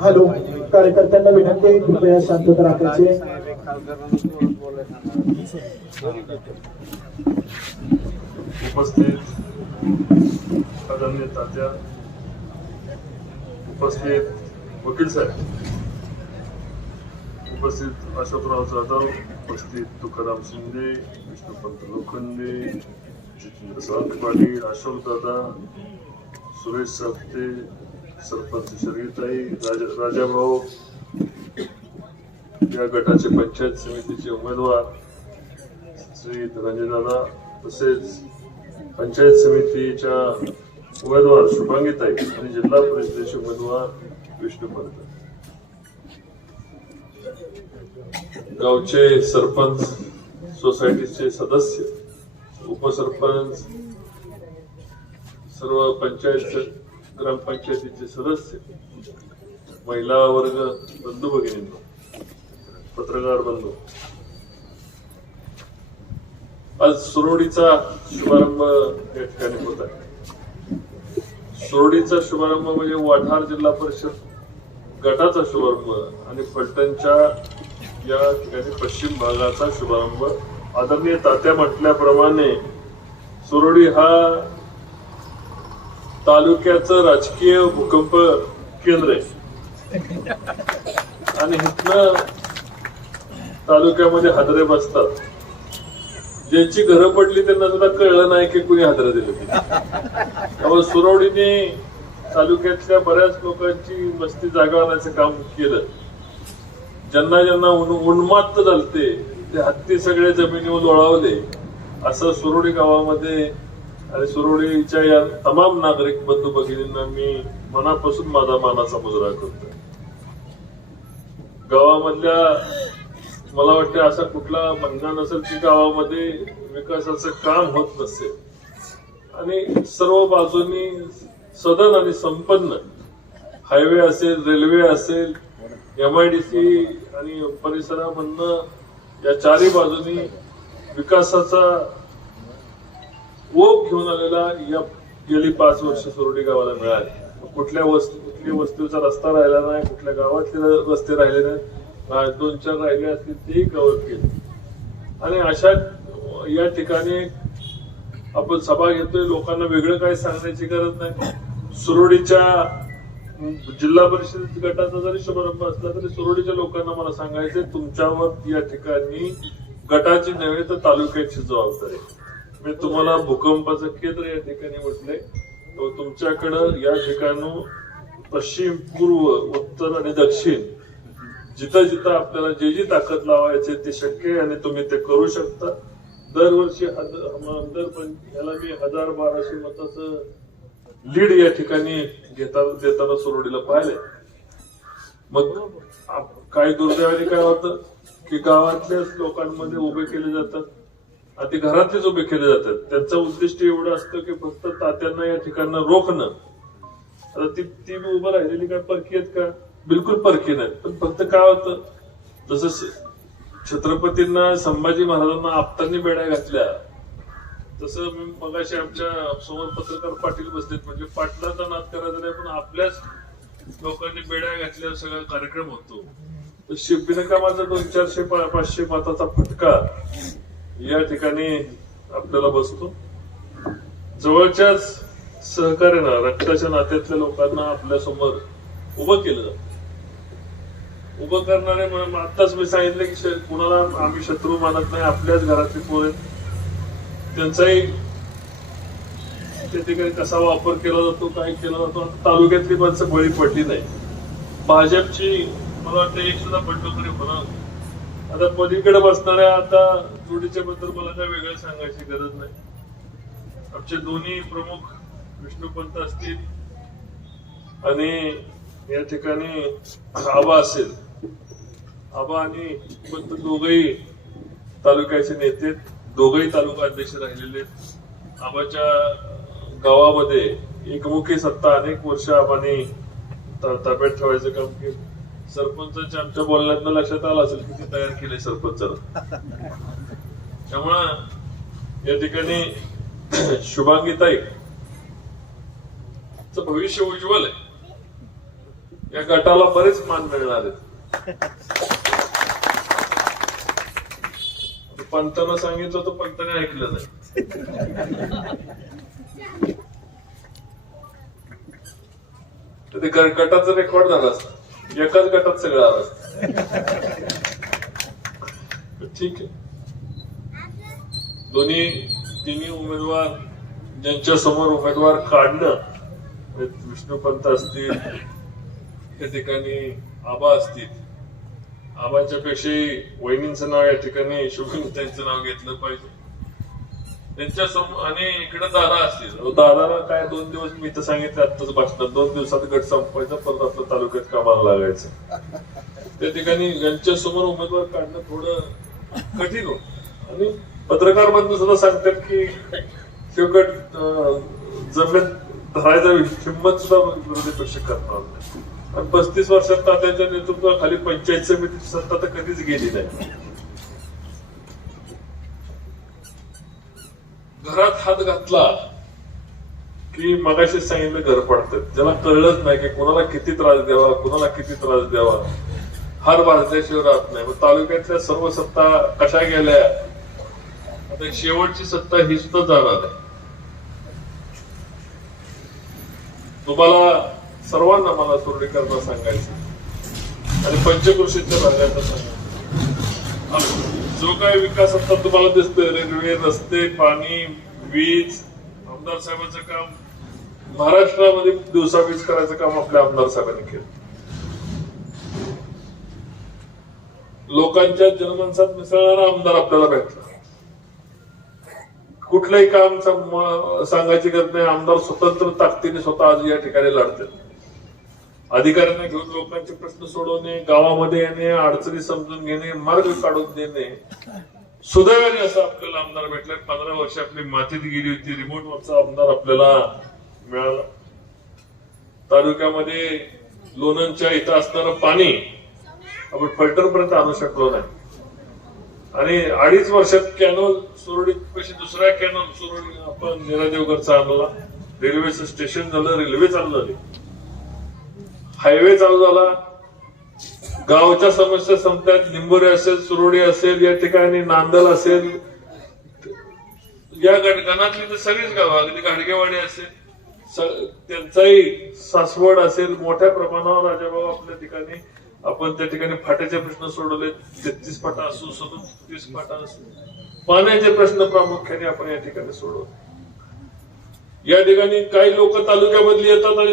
Hello, कार्यकर्त्यांना विनंती आहे कृपया शांतता राखायची. उपस्थित आदरणीय तात्या, उपस्थित वकील साहेब, उपस्थित अशोकराव जाधव, उपस्थित तुकाराम शिंदे, विष्णुपंत लोखंडे, जितेंद्र सावंत पाटील, अशोक दादा, सुरेश साप्ते, सरपंच शर्यताई, राजाभाऊ, या गटाचे पंचायत समितीचे उमेदवार श्री धनंजयदादा, तसेच पंचायत समितीच्या उमेदवार शुभांगीताई आणि जिल्हा परिषदेचे उमेदवार विष्णुपंत, गावचे सरपंच, सोसायटीचे सदस्य, उपसरपंच, सर्व पंचायत ग्रामपंचायतीचे सदस्य, महिला वर्ग, बंधू भगिनींनो, पत्रकार बंधू, आज सुरोडीचा शुभारंभ या ठिकाणी होत आहे. सुरोडीचा शुभारंभ म्हणजे वाठार जिल्हा परिषद गटाचा शुभारंभ आणि फलटणच्या या ठिकाणी पश्चिम भागाचा शुभारंभ. आदरणीय तात्या म्हटल्याप्रमाणे सुरोडी हा तालुक्याचं राजकीय भूकंप केंद्र आहे आणि इथनं तालुक्यामध्ये हादरे बसतात. ज्यांची घरं पडली त्यांना सुद्धा कळलं नाही की कुणी हादरे दिले. त्यामुळे सुरवडीने तालुक्यातल्या बऱ्याच लोकांची वस्ती जागवण्याचं काम केलं. ज्यांना ज्यांना उन्मात्त झालते ते हत्ती सगळे जमिनीवर लोळावले. असं सुरोडी गावामध्ये आणि सुरोडीच्या या तमाम नागरिक बंधू भगिनींना मी मनापासून माझा मानाचा मुजरा करतो. गावामधल्या मला वाटतं असा कुठला महिना नसेल की गावामध्ये विकासाचं काम होत नसेल आणि सर्व बाजूनी सदन आणि संपन्न हायवे असेल, रेल्वे असेल, MIDC आणि परिसरामधनं या चारही बाजूनी विकासाचा ओघ घेऊन आलेला या गेली 5 वर्ष सुरोडी गावाला मिळाली. कुठल्या वस्तीचा रस्ता राहिला नाही, कुठल्या गावातले रस्ते राहिले नाही, 2-4 राहिले असतील तेही कव्हर केले. आणि अशा या ठिकाणी आपण सभा घेतोय, लोकांना वेगळं काही सांगण्याची गरज नाही. सुरोडीच्या जिल्हा परिषद गटाचा जरी शुभारंभ असला तरी सुरोडीच्या लोकांना मला सांगायचंय, तुमच्यावर या ठिकाणी गटाची नव्हे तर तालुक्याची जबाबदारी आहे. मी तुम्हाला भूकंपाचं केंद्र या ठिकाणी म्हटलंय. तुमच्याकडं या ठिकाणी पश्चिम, पूर्व, उत्तर आणि दक्षिण जिथं जिथं आपल्याला जी ताकद लावायची ते शक्य आहे आणि तुम्ही ते करू शकता. दरवर्षी याला मी 1000-1200 मताचं लीड या ठिकाणी देताना सुरोडीला पाहिलंय. मग काही दुर्दैवाने काय होतं की गावातल्याच लोकांमध्ये उभे केले जातात आणि ते घरातलेच उभे केले जातात. त्यांचं उद्दिष्ट एवढं असतं की फक्त तात्यांना या ठिकाणं रोखणं. आता ती उभं राहिलेली काय परकी आहेत का? बिलकुल परकी नाही. पण फक्त काय होतं, जसं छत्रपतींना संभाजी महाराजांना आपतांनी बेड्या घातल्या तसं मी मगाशी आमच्या समोर पत्रकार पाटील बसलेत, म्हणजे पाटलाचा नाद करायचा नाही पण आपल्याच लोकांनी बेड्या घातल्यावर सगळा कार्यक्रम होतो. तर बिनकामाचा 200-400-500 मताचा फटका या ठिकाणी आपल्याला बसतो. जवळच्याच सहकार्यानं रक्ताच्या नात्यातल्या लोकांना आपल्या समोर उभं केलं जातं. उभं करणारे आताच मी सांगितलं की कुणाला आम्ही शत्रू मानत नाही. आपल्याच घरातली पोरं, त्यांचाही त्या ठिकाणी कसा वापर केला जातो, काय केला जातो. तालुक्यातली माणसं बळी पडली नाही. भाजपची मला वाटतं एक सुद्धा बंडखोरी होणार. आता पलीकडे बसणाऱ्या आता जोडीच्या बद्दल मला काय वेगळं सांगायची गरज नाही. आमचे दोन्ही प्रमुख विष्णुपंत असतील आणि या ठिकाणी आबा असेल, आबा आणि पंत दोघही तालुक्याचे नेते, दोघही तालुका अध्यक्ष राहिलेले. आबाच्या गावामध्ये एकमुखी सत्ता अनेक वर्ष आबाने ताब्यात ठेवायचं काम केलं. सरपंचाच्या आमच्या बोलण्यातनं लक्षात आलं असेल किती तयार केले सरपंचाला. त्यामुळं या ठिकाणी शुभांगीताई भविष्य उज्ज्वल आहे. या गटाला बरेच मान मिळणार आहेत. पंतानं सांगितलं तर पंताने ऐकलं नाही. ते गटाचं रेकॉर्ड झालं असतं, एकाच गटात सगळं आलं असतं. ठीक आहे. तिन्ही उमेदवार ज्यांच्या समोर उमेदवार काढणं, विष्णुपंत असतील, त्या ठिकाणी आबा असतील, आबांच्या पेक्षाही वहिनींचं नाव या ठिकाणी शुभंगीताईंचं नाव घेतलं पाहिजे त्यांच्या समोर. आणि इकडे दादा असतील, दादाला काय 2 दिवस मी तर सांगितलं आत्ताच भाषणात, 2 दिवसात गट संपवायचा, परत आपल्या तालुक्यात कामाला लागायचं. त्या ठिकाणी यांच्या समोर उमेदवार काढणं थोडं कठीण होत. आणि पत्रकार बंधू सुद्धा सांगतात की शेवट जमीन धरायचा हिंमत सुद्धा विरोधी पक्ष करणार नाही. आणि 35 वर्षात तात्यांच्या नेतृत्वाखाली पंचायत समितीची सत्ता तर कधीच गेली नाही. घरात हात घातला की मगाशी सांगितलं घर पडतात. ज्याला कळलंच नाही की कोणाला किती त्रास द्यावा, कोणाला किती त्रास द्यावा, हार भाजल्याशिवाय राहत नाही. मग तालुक्यातल्या सर्व सत्ता कशा गेल्या, आता शेवटची सत्ता ही सुद्धा जाणार आहे. तुम्हाला सर्वांना मला सुरळीकरणं सांगायचं आणि पंचकृषीच्या भागात सांगायचं. जो काही विकास आता तुम्हाला दिसतोय, रेल्वे, रस्ते, पाणी, वीज, आमदार साहेबांचं काम, महाराष्ट्रामध्ये दिवसा वीज करायचं काम आपल्या आमदार साहेबांनी केलं. लोकांच्या जनमानसात मिसळणारा आमदार आपल्याला भेटला. कुठलंही काम सांगायची गरज नाही, आमदार स्वतंत्र ताकदीने स्वतः आज या ठिकाणी लढतात. अधिकाऱ्यांना घेऊन लोकांचे प्रश्न सोडवणे, गावामध्ये येणे, अडचणी समजून घेणे, मार्ग काढून देणे. सुदैवाने असं आपल्याला आमदार भेटले. 15 वर्ष आपली मातीत गेली होती, रिमोट वरचा आमदार आपल्याला मिळाला. तालुक्यामध्ये लोणंदच्या इथं असणारं पाणी आपण फलटण पर्यंत आणू शकलो नाही. आणि 2.5 वर्षात कॅनॉल सुरळीत पैसे दुसरा कॅनॉल सुरळीत आपण निरादेवगडचा आणला. रेल्वेचं स्टेशन झालं, रेल्वे चालू झाली, हायवे चालू झाला, गावच्या समस्या संपतात. निंबोरे असेल, सुरोडी असेल, या ठिकाणी नांदल असेल, या गणातली तर सगळीच गावं, अगदी गाडगेवाडी असेल, त्यांचाही सासवड असेल, मोठ्या प्रमाणावर राजाभाऊ आपल्या ठिकाणी आपण त्या ठिकाणी फाट्याचे प्रश्न सोडवले. 33 फाटा असो, 37 फाटा असो, पाण्याचे प्रश्न प्रामुख्याने आपण या ठिकाणी सोडवले. या ठिकाणी काही लोक तालुक्यामधली येतात आणि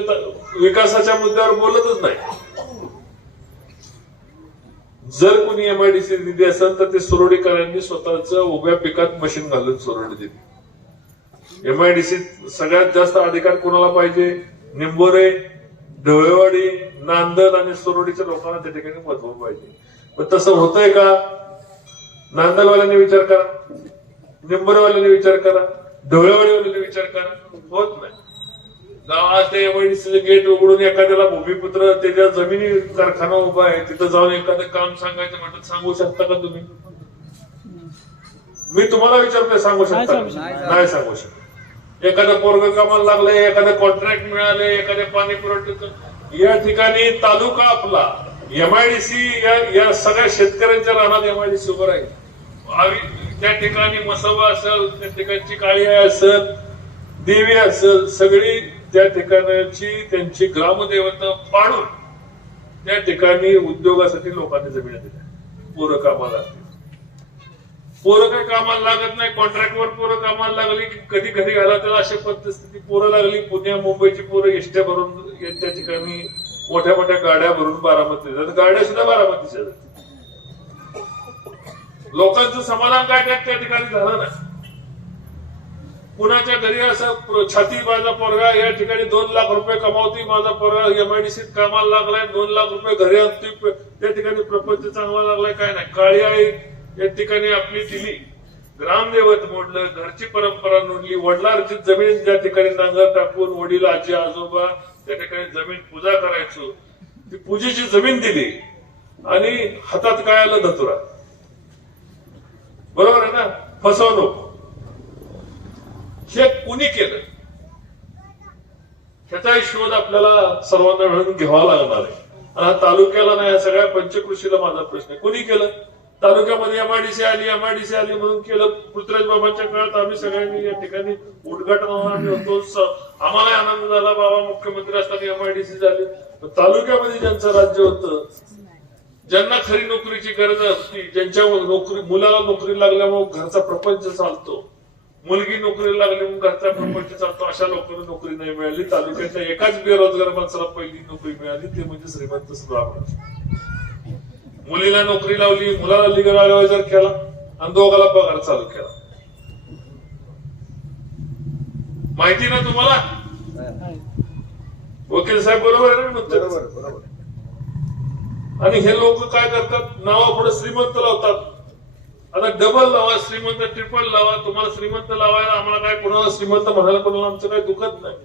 विकासाच्या मुद्द्यावर बोलतच नाही. जर कोणी MIDC निधी असेल तर ते सुरोडीकरांनी स्वतःच उभ्या पिकात मशीन घालून सुरोडी दिली. MIDC सगळ्यात जास्त अधिकार कोणाला पाहिजे? निंबोरे, ढवळेवाडी, नांदल आणि सुरोडीच्या लोकांना त्या ठिकाणी महत्व पाहिजे. पण तसं होतंय का? नांदलवाल्यांनी विचार करा, निंबोरेवाल्यांनी विचार करा, ढवळेवाडीवाल्यांनी विचार करा, होत नाही. गावात MIDC गेट उघडून एखाद्याला भूमिपुत्र त्याच्या जमिनी कारखाना उभा आहे तिथं जाऊन एखादं काम सांगायचं म्हणतात, सांगू शकता का तुम्ही? मी तुम्हाला विचारतोय, सांगू शकता? नाही सांगू शकत. एखादं पोरग कामाला लागलंय, एखादं कॉन्ट्रॅक्ट मिळाले, एखाद्या पाणी पुरवठ्याचं, या ठिकाणी तालुका आपला MIDC या सगळ्या शेतकऱ्यांच्या रानात MIDC उभं राहील. त्या ठिकाणी मसोबा असेल, त्या ठिकाणची काळी असेल, देवी असेल, सगळी त्या ठिकाणची त्यांची ग्रामदेवता पाडून त्या ठिकाणी उद्योगासाठी लोकांनी जमिनी दिल्या. पोरं कामाला लागली, पोरं काही कामाला लागत नाही, कॉन्ट्रॅक्टवर पोरं कामाला लागली की कधी कधी घाला त्याला अशी परिस्थिती पोरं लागली. पुण्या मुंबईची पोरं एसट्या भरून त्या ठिकाणी मोठ्या मोठ्या गाड्या भरून बारामती जातात, गाड्या सुद्धा बारामतीच्या जातात. लोकांचं समाधान काय त्या ठिकाणी झालं नाही. कुणाच्या घरी असं छाती, माझा पोरगा या ठिकाणी 2 लाख रुपये कमावती, माझा पोरगा MIDC कामाला लागलाय, 2 लाख रुपये घरी आणतोय, त्या ठिकाणी प्रपंच चांगला लागलाय, काय नाही. काळी आई या ठिकाणी आपली दिली, ग्रामदेवत मोडलं, घरची परंपरा नोंदली, वडिलांची जमीन ज्या ठिकाणी नांगर टाकून वडील, आजी, आजोबा त्या ठिकाणी जमीन पूजा करायचो, ती पूजेची जमीन दिली आणि हातात काय आलं? धतुरा. बरोबर आहे ना? फसवणूक हे कुणी केलं, ह्याचाही शोध आपल्याला सर्वांना मिळून घ्यावा लागणार आहे. आणि हा तालुक्याला नाही, सगळ्या पंचकृषीला माझा प्रश्न आहे, कुणी केलं? तालुक्यामध्ये एमआयडीसी आली म्हणून केलं. पृथ्वीराज बाबांच्या काळात आम्ही सगळ्यांनी या ठिकाणी उद्घाटनाला आम्ही होतो, आम्हाला आनंद झाला, बाबा मुख्यमंत्री असताना एमआयडीसी झाली. तालुक्यामध्ये ज्यांचं राज्य होतं, ज्यांना खरी नोकरीची गरज असते, ज्यांच्या मुलाला नोकरी लागल्यामुळे घरचा प्रपंच चालतो, मुलगी नोकरी लागली म्हणून घरचा प्रपंच चालतो, अशा लोकांना नोकरी नाही मिळाली. तालुक्याच्या एकाच बेरोजगार माणसाला पहिली नोकरी मिळाली, ते म्हणजे श्रीमंत ब्राह्मण. मुलीला नोकरी लावली, मुलाला लिगलायझर केला आणि दोघाला पगार चालू केला. माहिती ना तुम्हाला? वकील साहेब बरोबर आहे ना? बरोबर. आणि हे लोक काय करतात, नावापुढे श्रीमंत लावतात. आता डबल लावा, श्रीमंत ट्रिपल लावा, तुम्हाला श्रीमंत लावायला आम्हाला काय, कोणाला श्रीमंत म्हणायला कोणाला आमचं काही दुखत नाही.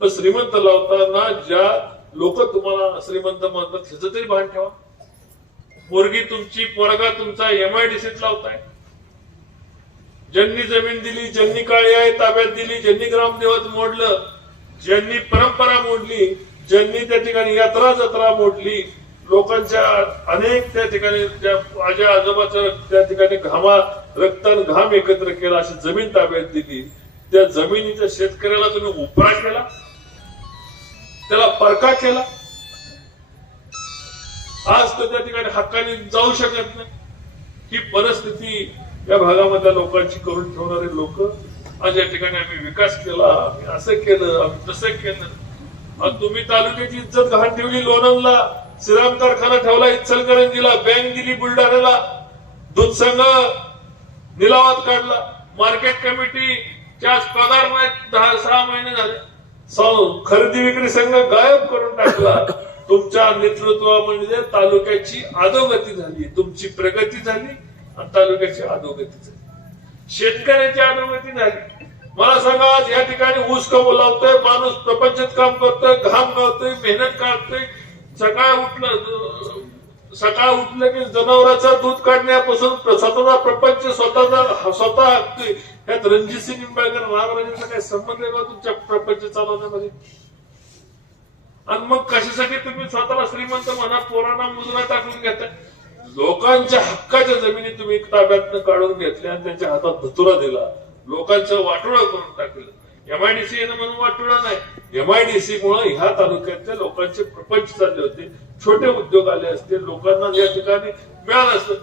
पण श्रीमंत लावताना ज्या लोक तुम्हाला श्रीमंत म्हणतात ह्याचं तरी भान ठेवा. पोरगी तुमची, पोरगा तुमचा एमआयडीसीत लावताय. ज्यांनी जमीन दिली, ज्यांनी काळी आहे ताब्यात दिली, ज्यांनी ग्रामदेवत मोडलं, ज्यांनी परंपरा मोडली, ज्यांनी त्या ठिकाणी यात्रा जत्रा मोडली, लोकांच्या अनेक त्या ठिकाणी आजा आजोबाचं त्या ठिकाणी रक्त आणि घाम एकत्र केला, अशी जमीन ताब्यात दिली. त्या जमिनीच्या शेतकऱ्याला तुम्ही उपरा केला, त्याला परका केला. आज तर त्या ठिकाणी हक्काने जाऊ शकत नाही. ही परिस्थिती या भागामधल्या लोकांची करून ठेवणारे लोक, आज या ठिकाणी आम्ही विकास केला, आम्ही असं केलं, आम्ही तसं केलं. तुम्ही तालुक्याची इज्जत घाण ठेवली. लोणंदला श्रीराम कारखाना ठेवला, इचलकरंजीला बँक दिली, बुलढाण्याला दूध संघ निलावात काढला, मार्केट कमिटीच्या पगार नाहीत, 6 महिने झाले, खरेदी विक्री संघ गायब करून टाकला. तुमच्या नेतृत्वामध्ये तालुक्याची अधोगती झाली, तुमची प्रगती झाली आणि तालुक्याची अधोगती झाली, शेतकऱ्याची अधोगती झाली. मला सांगा, आज या ठिकाणी ऊस कम लावतोय माणूस, प्रपंचात काम करतोय, घाम गाळतोय, मेहनत काढतोय. सकाळ उठलं की जनावरांचं दूध काढण्यापासून स्वतःचा प्रपंच स्वतः हाकतोय. यात रणजितसिंह निंबाळकर रामराजेंचा काय संबंध आहे का तुमच्या प्रपंच चालवण्यामध्ये? आणि मग कशासाठी तुम्ही स्वतःला श्रीमंत म्हणा, पोरांना मुजरा टाकून घेताय? लोकांच्या हक्काच्या जमिनी तुम्ही ताब्यातनं काढून घेतल्या आणि त्यांच्या हातात धतुरा दिला, लोकांचं वाटोळं करून टाकलं. एमआयडीसी म्हणून वाटोळं नाही, एमआयडीसी मुळे ह्या तालुक्यातल्या लोकांचे प्रपंच चालले होते, छोटे उद्योग आले असते, लोकांना या ठिकाणी मिळालं असतं.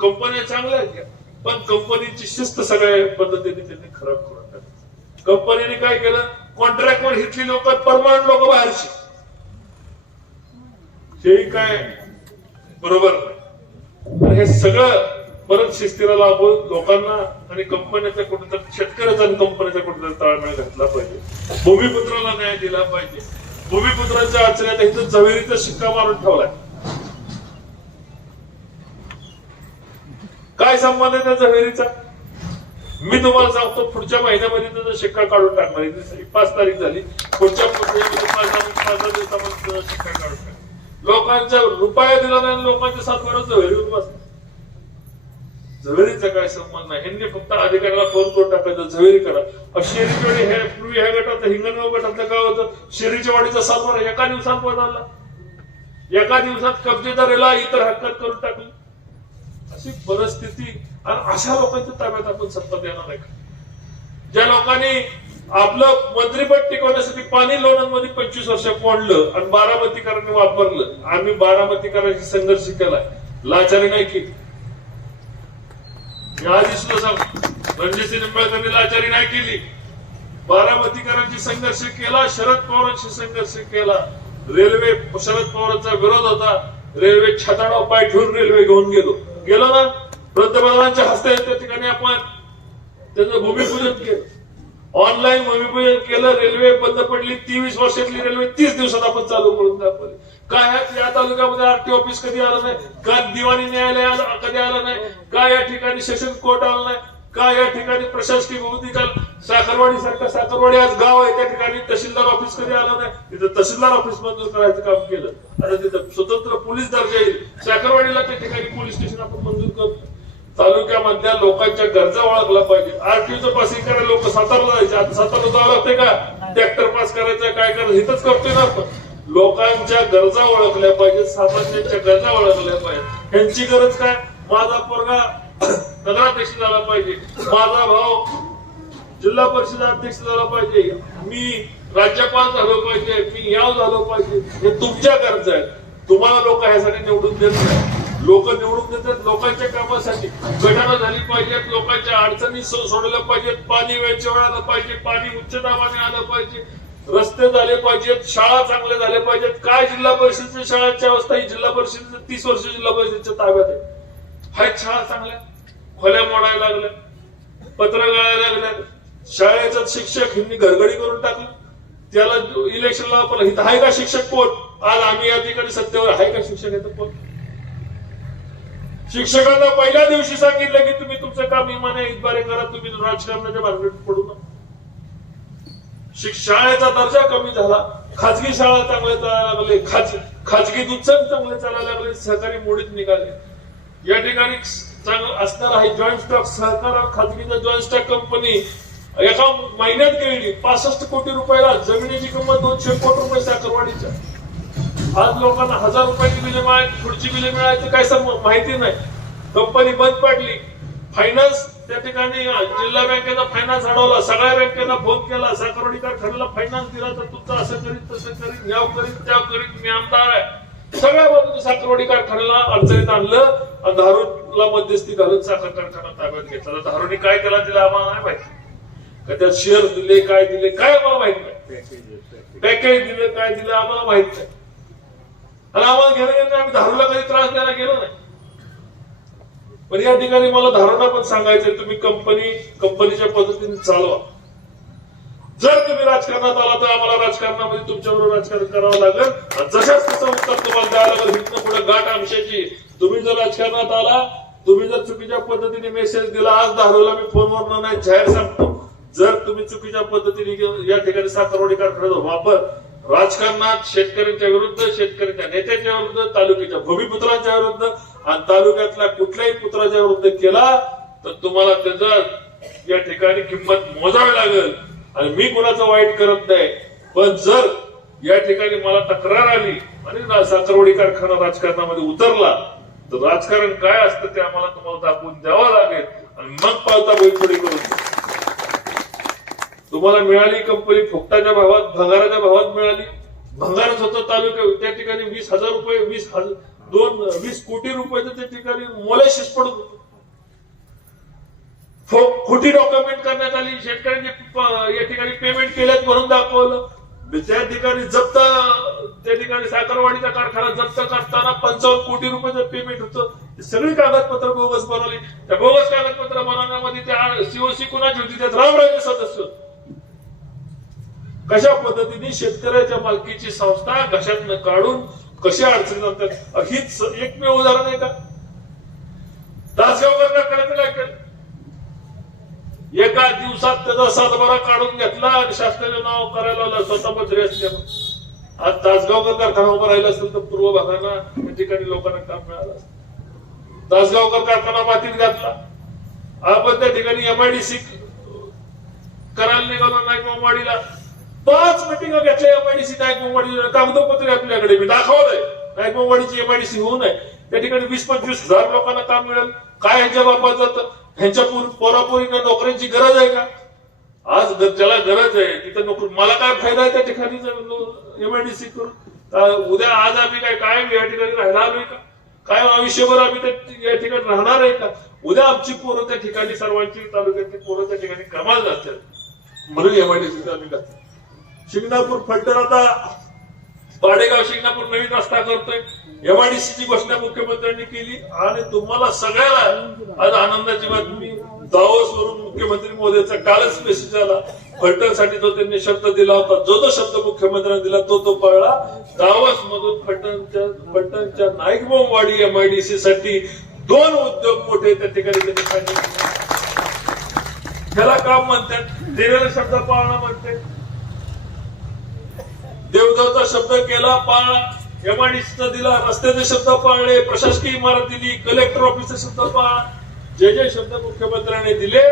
कंपन्या चांगल्या आहेत, पण कंपनीची शिस्त सगळ्या पद्धतीने त्यांनी खराब करून टाकली. कंपनीने काय केलं, कॉन्ट्रॅक्टवर घेतली लोक, परमनंट लोक बाहेरची. हेही काय बरोबर नाही. हे सगळं परत शिस्तीला लावून लोकांना आणि कंपन्याच्या कुठेतरी, शेतकऱ्याचा आणि कंपन्याचा कुठेतरी ताळमेळ घातला पाहिजे. भूमिपुत्राला न्याय दिला पाहिजे. भूमिपुत्रांच्या आचरणात इथं जवेरीचा शिक्का मारून ठेवलाय. काय संबंध आहे त्या जवेरीचा? मी तुम्हाला सांगतो, पुढच्या महिन्यामध्ये त्याचा शिक्का काढून टाकणार. 5 तारीख झाली, पुढच्या 5 दिवसामध्ये शिक्का काढून टाकणार. लोकांच्या रुपया दिला नाही, लोकांच्या सातबारा जवेरीवर बसतात. झवेरीचा काय संबंध नाही. ह्यांनी फक्त अधिकाऱ्याला फोन करून टाकायचं, झवेरी करा. शेरीच्या वाडी, हे पूर्वी ह्या गटात, हिंगणगाव गटातलं काय होतं, शेरीच्या वाडीचा सातबारा एका दिवसात बदलला, एका दिवसात कब्जेदारीला इतर हक्कात करून टाकली. अशी परिस्थिती. आणि अशा लोकांच्या ताब्यात आपण सत्ता देणार आहे का? ज्या लोकांनी आपलं मंत्रिपद टिकवण्यासाठी पाणी लोणंदमध्ये 25 वर्ष कोंडलं आणि बारामतीकरांनी वापरलं. आम्ही बारामतीकरांशी संघर्ष केलाय, लाचारी नाही केली. आधी सुद्धा सांगतो, रणजितसिंह निंबाळकरांनी लाचारी नाही केली. बारामतीकरांशी संघर्ष केला, शरद पवारांशी संघर्ष केला. रेल्वे, शरद पवारांचा विरोध होता, रेल्वे छताडाव पाय ठेवून रेल्वे घेऊन गेलो ना. पंतप्रधानांच्या हस्ते त्या ठिकाणी आपण त्याचं भूमिपूजन केलं, ऑनलाईन भूमिपूजन केलं. रेल्वे बंद पडली, 23 वर्षातली रेल्वे 30 दिवसात आपण चालू करून दाखवली. काय या तालुक्यामध्ये आरटी ऑफिस कधी आलं नाही का? दिवाणी न्यायालय कधी आलं नाही का? या ठिकाणी सेशन कोर्ट आलं नाही का? या ठिकाणी प्रशासकीय भूमिका, साखरवाडी सारखं साखरवाडी आज गाव आहे, त्या ठिकाणी तहसीलदार ऑफिस कधी आलं नाही. तिथं तहसीलदार ऑफिस मंजूर करायचं काम केलं. आता तिथं स्वतंत्र पोलीस दर्जा येईल. साखरवाडीला त्या ठिकाणी पोलीस स्टेशन आपण मंजूर करतो. तालुक्यामधल्या लोकांच्या गरजा ओळखल्या पाहिजे. आरटीओचं पासिंग करायला लोक सातारला जायचे, आता सातारला जावं लागतंय का? ट्रॅक्टर पास करायचं, काय करायचं इथंच करतोय ना आपण. लोकांच्या गरजा ओळखल्या पाहिजेत, सामान्यांच्या गरजा ओळखल्या पाहिजेत. ह्यांची गरज काय? माझा पोरगा नगराध्यक्ष झाला पाहिजे, माझा भाऊ जिल्हा परिषद अध्यक्ष झाला पाहिजे, मी राज्यपाल झालो पाहिजे, मी याव झालो पाहिजे. हे तुमच्या गरजा आहेत. तुम्हाला लोक ह्यासाठी निवडून देत नाही. लोक निवडून देतात लोकांच्या कामासाठी. गटारं झाली पाहिजेत, लोकांच्या अडचणी सोडल्या पाहिजेत, पाणी वेळच्या वेळेला आलं पाहिजे, पाणी उच्च दाबाने आलं पाहिजे, रस्ते झाले पाहिजेत, शाळा चांगल्या झाल्या पाहिजेत. काय जिल्हा परिषदेच्या शाळांची अवस्था ही जिल्हा परिषदेच्या 30 वर्ष जिल्हा परिषदेच्या ताब्यात आहे. आहेत शाळा चांगल्या, खोल्या मोडायला लागल्या, पत्र गळायला लागल्या, शाळेचा शिक्षक हिंनी घरगडी करून टाकलं. त्याला इलेक्शनला आपण इथं आहे का शिक्षक कोण? आज आम्ही या ठिकाणी सत्तेवर आहे का शिक्षक येतं कोण? शिक्षकांना पहिल्या दिवशी सांगितलं की तुम्ही तुमचं काम इमाने इतबारे करा, तुम्ही राजकारणाच्या भानगडीत पडू नका. शाळेचा दर्जा कमी झाला, खाजगी शाळा चांगले चालायला लागले, खाजगी दूध चांगले चालायला लागले, सहकारी मोडीत निघाले. या ठिकाणी चांगलं असणार आहे जॉईंट स्टॉक सहकार खाजगीचा जॉईंट स्टॉक कंपनी एका महिन्यात गेली 65 कोटी रुपयाला. जमिनीची किंमत 200 कोटी रुपये साखरवाडीच्या. आज लोकांना 1000 रुपयाची बिले मिळायची, पुढची बिले मिळायची काय माहिती नाही. कंपनी बंद पडली. फायनान्स त्या ठिकाणी जिल्हा बँकेचा फायनान्स अडवला, सगळ्या बँकेला फोन केला, साखरवाडी कारखान्याला फायनान्स दिला तर तुमचं असं करीत तसं करीत, याव करीत त्याव करीत, मी आमदार आहे. सगळ्या बाजूने साखरवाडी कारखान्याला अडचणीत आणलं आणि धारूरला मध्यस्थी घालून साखर कारखाना ताब्यात घेतला. धारूरने काय त्याला दिलं आम्हाला नाही माहिती. का त्यात शेअर दिले, काय दिले, काय आम्हाला माहित नाही. पॅकेज दिलं, काय दिलं आम्हाला माहित नाही. आणि आम्हाला घेणं घेणं आम्ही धारूरला कधी त्रास द्यायला गेलो नाही. पण या ठिकाणी मला धारणा पण सांगायचंय, तुम्ही कंपनीच्या पद्धतीने चालवा. जर तुम्ही राजकारणात आला तर आम्हाला राजकारणामध्ये तुमच्याबरोबर राजकारण करावं लागेल. जशाच तसं उत्तर तुम्हाला द्यावं लागेल. इथनं पुढे गाठ आमच्याची. तुम्ही जर राजकारणात आला, तुम्ही जर चुकीच्या पद्धतीने मेसेज दिला, आज धारूरला मी फोनवर नाही जाहीर सांगतो, जर तुम्ही चुकीच्या पद्धतीने या ठिकाणी साखरवाडी कारखान्याचा वापर राजकारणात शेतकऱ्यांच्या विरुद्ध, शेतकऱ्यांच्या नेत्याच्या विरुद्ध, तालुक्याच्या भूमिपुत्रांच्या विरुद्ध आणि तालुक्यातल्या कुठल्याही पुत्राच्या विरुद्ध केला तर तुम्हाला त्याचं या ठिकाणी किंमत मोजावी लागेल. आणि मी कोणाचं वाईट करत नाही, पण जर या ठिकाणी मला तक्रार आली आणि साखरवाडी कारखाना राजकारणामध्ये उतरला तर राजकारण काय असतं ते आम्हाला तुम्हाला दाखवून द्यावं लागेल. आणि मग पावता बैलपडी करून तुम्हाला मिळाली कंपनी फुकटाच्या भावात, भंगाराच्या भावात मिळाली. भंगारच होतं तालुक्यात. त्या ठिकाणी 20,000 रुपये 20 कोटी रुपयाचं त्या ठिकाणी मोलाशीस पडत होतं. खोटी डॉक्युमेंट करण्यात आली. शेतकऱ्यांनी या ठिकाणी पेमेंट केल्यात म्हणून दाखवलं. त्या ठिकाणी त्या ठिकाणी साखरवाडीचा कारखाना जप्त करताना 55 कोटी रुपयाचं पेमेंट होतं. सगळी कागदपत्र बोगस बनवली. त्या बोगस कागदपत्र बनवण्यामध्ये त्या सीओसी कुणाची होती? त्यात रामराजे सदस्य. कशा पद्धतीने शेतकऱ्याच्या मालकीची संस्था घशातनं काढून कशा अडचणी आणतात. हीच एकमेव उदाहरण आहे का? तासगावकर कारखान्याचं काय केलं? एका दिवसात त्याचा सातबारा काढून घेतला आणि शासनाचं नाव करायला लावलं, स्वतः मंत्री असल्यानं. आज तासगावकर कारखाना उभा राहिला असेल तर पूर्व भागांना त्या ठिकाणी लोकांना काम मिळालं असतं. तासगावकर कारखाना मातीत घातला. आपण त्या ठिकाणी एमआयडीसी करायला निघालो नाईकवाडीला. 5 मिटिंग घेतल्या एमआयडीसी नाईकवाडी. कागदोपत्री आपल्याकडे मी दाखवलंय. नाईकवाडीची एमआयडीसी होऊ नये. त्या ठिकाणी 20-25 हजार लोकांना काम मिळेल. काय ह्यांच्या बापात जातं? ह्यांच्या पोरापोरींना नोकऱ्यांची गरज आहे का? आज ज्याला गरज आहे तिथं नोकरी. मला काय फायदा आहे त्या ठिकाणी एमआयडीसी करून? उद्या आज आम्ही काय या ठिकाणी राहणार आलोय का? काय आयुष्यभर आम्ही या ठिकाणी राहणार आहे का? उद्या आमची पोरं त्या ठिकाणी, सर्वांची तालुक्याची पोरं त्या ठिकाणी कमाल असतात म्हणून एमआयडीसी आम्ही घातलं. शिंगणापूर फलटण आता पाडेगाव शिंगणापूर नवीन रस्ता करतोय. एमआयडीसीची घोषणा मुख्यमंत्र्यांनी केली आणि तुम्हाला सगळ्याला आज आनंदाची बातमी. दावोस वरून मुख्यमंत्री महोदयाचा कालच मेसेज आला. फलटणसाठी जो त्यांनी शब्द दिला होता, जो शब्द मुख्यमंत्र्यांनी दिला तो पाळला. दावोस मधून फलटणच्या नाईकवाडी एमआयडीसी साठी 2 उद्योग मोठे त्या ठिकाणी त्यांनी सांगितले. ह्याला काम म्हणतात, दिलेला शब्द पाळणं म्हणते. देवदेवचा शब्द केला, पाळला. एमआयडीसीचा दिला, रस्त्याचे शब्द पाळले, प्रशासकीय इमारत दिली, कलेक्टर ऑफिसचा शब्द पाळला. जे जे शब्द मुख्यमंत्र्यांनी दिले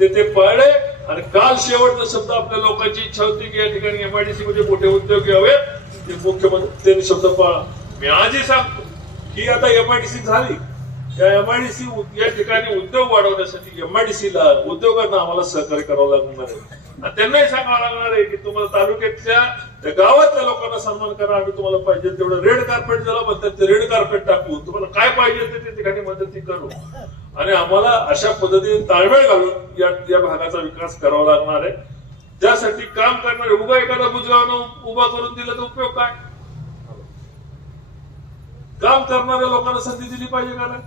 ते पाळले आणि काल शेवटचा शब्द आपल्या लोकांची इच्छा होती की या ठिकाणी एमआयडीसी मध्ये मोठे उद्योग यावेत, ते मुख्यमंत्र्यांनी शब्द पाळला. मी आजही सांगतो की आता एमआयडीसी झाली, या एमआयडीसी या ठिकाणी उद्योग वाढवण्यासाठी एमआयडीसीला उद्योगांना आम्हाला सहकार्य करावं लागणार आहे आणि त्यांनाही सांगावं लागणार आहे की तुम्हाला तालुक्यातल्या त्या गावातल्या लोकांना सन्मान करा, आम्ही तुम्हाला पाहिजे तेवढं रेड कार्पेट ज्याला म्हणतात ते रेड कार्पेट टाकू, तुम्हाला काय पाहिजे ते ठिकाणी मदती करू आणि आम्हाला अशा पद्धतीने ताळमेळ घालून या भागाचा विकास करावा लागणार आहे. त्यासाठी काम करणारे उभा एखादा बुजगावनं उभा करून दिला तर उपयोग काय? काम करणाऱ्या लोकांना संधी दिली पाहिजे का नाही?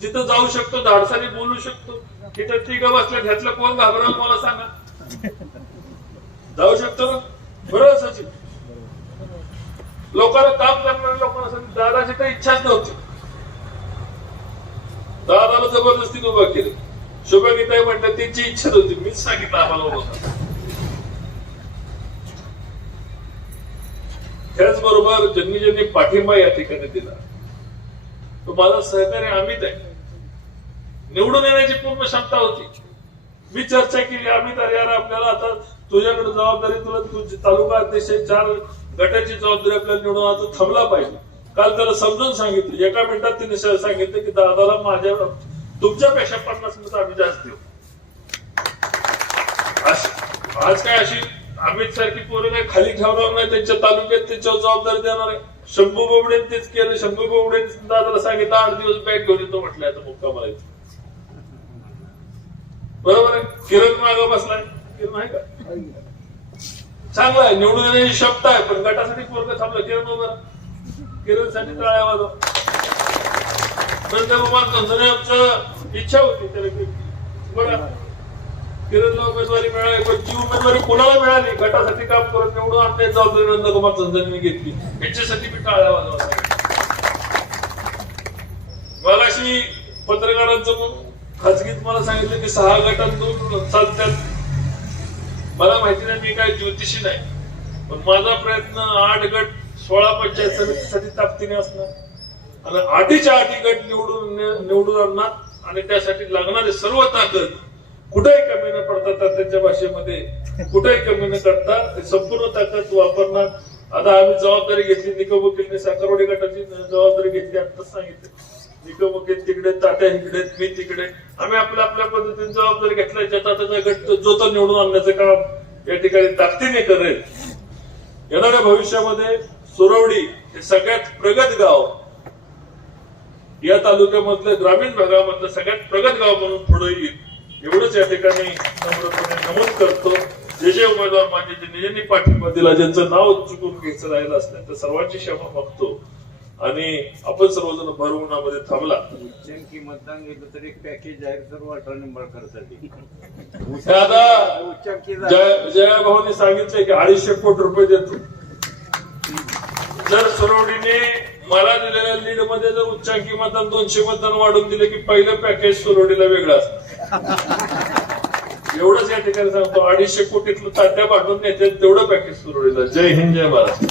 जिथं जाऊ शकतो, धाडसाने बोलू शकतो, तिथं तिघ बसल्या घ्यातलं कोण घाबरल मला सांगा? जाऊ शकतो ना? बरोबर सचिन? लोकांना काम करणाऱ्या लोकांना संधी, दादाची तर इच्छाच नव्हती, दादाला जबरदस्तीने उभा केलं. शुभगीताई म्हणतात त्यांची इच्छाच होती, मीच सांगितलं आम्हाला होता. त्याचबरोबर ज्यांनी ज्यांनी पाठिंबा या ठिकाणी दिला तो माझा सहकारी अमित आहे. निवडून येण्याची पूर्ण क्षमता होती. मी चर्चा केली, अमित अरे यार आपल्याला आता तुझ्याकडे जबाबदारी, तुला तुझी तालुका अध्यक्ष 4 गटाची जबाबदारी आपल्याला निवडून आता थांबला पाहिजे. काल त्याला समजून सांगितलं, एका मिनिटात तिने सांगितलं की दादाला माझ्या तुमच्यापेक्षा 50 मतं आम्ही जास्त देऊ. आज काय अशी अमित सारखी पोरं काय खाली ठेवणार नाही, त्यांच्या तालुक्यात त्याच्यावर जबाबदारी देणार आहे. शंभू बोबडे तेच केलं. शंभू बोबडे दादाला सांगितलं 8 दिवस बॅग घेऊन येतो म्हटलं, आता मुक्कामाला येतो. बरोबर आहे. किरण मागं बसलाय, किरण आहे का? चांगला आहे, निवडून येण्याची शब्द आहे, पण गटासाठी पोरग थांबलं. किरण उभं, किरण साठी टाळ्या वाजवा. नंदकुमार झंझनेचं इच्छा होती त्याला, बरं किरणला उमेदवारी मिळाली, पण जी उमेदवारी कोणाला मिळाली गटासाठी काम करत निवडून आणण्याची जबाबदारी नंदकुमार झंझनेने घेतली. याच्यासाठी मी टाळ्या वाजवा. मगाशी पत्रकारांचं खाजगीत मला सांगितलं की 6 गटांतून चालतात. मला माहिती नाही, मी काय ज्योतिषी नाही, पण माझा प्रयत्न 8 गट 16 पंचायत समितीसाठी ताकदीने असणार आणि 8च्या 8 गट निवडून आणणार आणि त्यासाठी लागणारी सर्व ताकद कुठेही कमी न पडता त्यांच्या भाषेमध्ये कुठेही कमी न करता संपूर्ण ताकद वापरणार. आता आम्ही जबाबदारी घेतली, निकम वकीलने साखरवाडी गटाची जबाबदारी घेतली, आताच सांगितलं. निकम वकील तिकडे, तात्या इकडे, मी तिकडे, आम्ही आपल्या पद्धतीने जबाबदारी घेतल्या. ज्याचा त्याचा गट जो तो निवडून आणण्याचं काम या ठिकाणी ताकदीने करेल. येणाऱ्या भविष्यामध्ये सुरवडी हे सगळ्यात प्रगत गाव, या तालुक्यामधलं ग्रामीण भागामधलं सगळ्यात प्रगत गाव म्हणून पुढे येईल, एवढंच या ठिकाणी नम्रपणे नमूद करतो. जे उमेदवार माझे ज्यांनी पाठिंबा दिला, ज्यांचं नाव चुकून घ्यायचं राहिलं असलं तर सर्वांची क्षमा मागतो आणि आपण सर्वजण भर उन्हामध्ये थांबला. उच्चांकी मतदान घेतलं तरी पॅकेज आहे सर्व 18 निंबाळकरसाठी. आता जयाभाऊनी सांगितलंय की 250 कोटी रुपये देतो. जर सुरवडीने मला दिलेल्या लीड मध्ये जर उच्चांकी मतदान 200 मतदान वाढून दिले की पहिलं पॅकेज सुरवडीला वेगळं असतं. एवढंच या ठिकाणी सांगतो. 250 कोटीतलं तात्या पाठवून नेते तेवढं पॅकेज सुरवडीला. जय हिंद, जय महाराष्ट्र.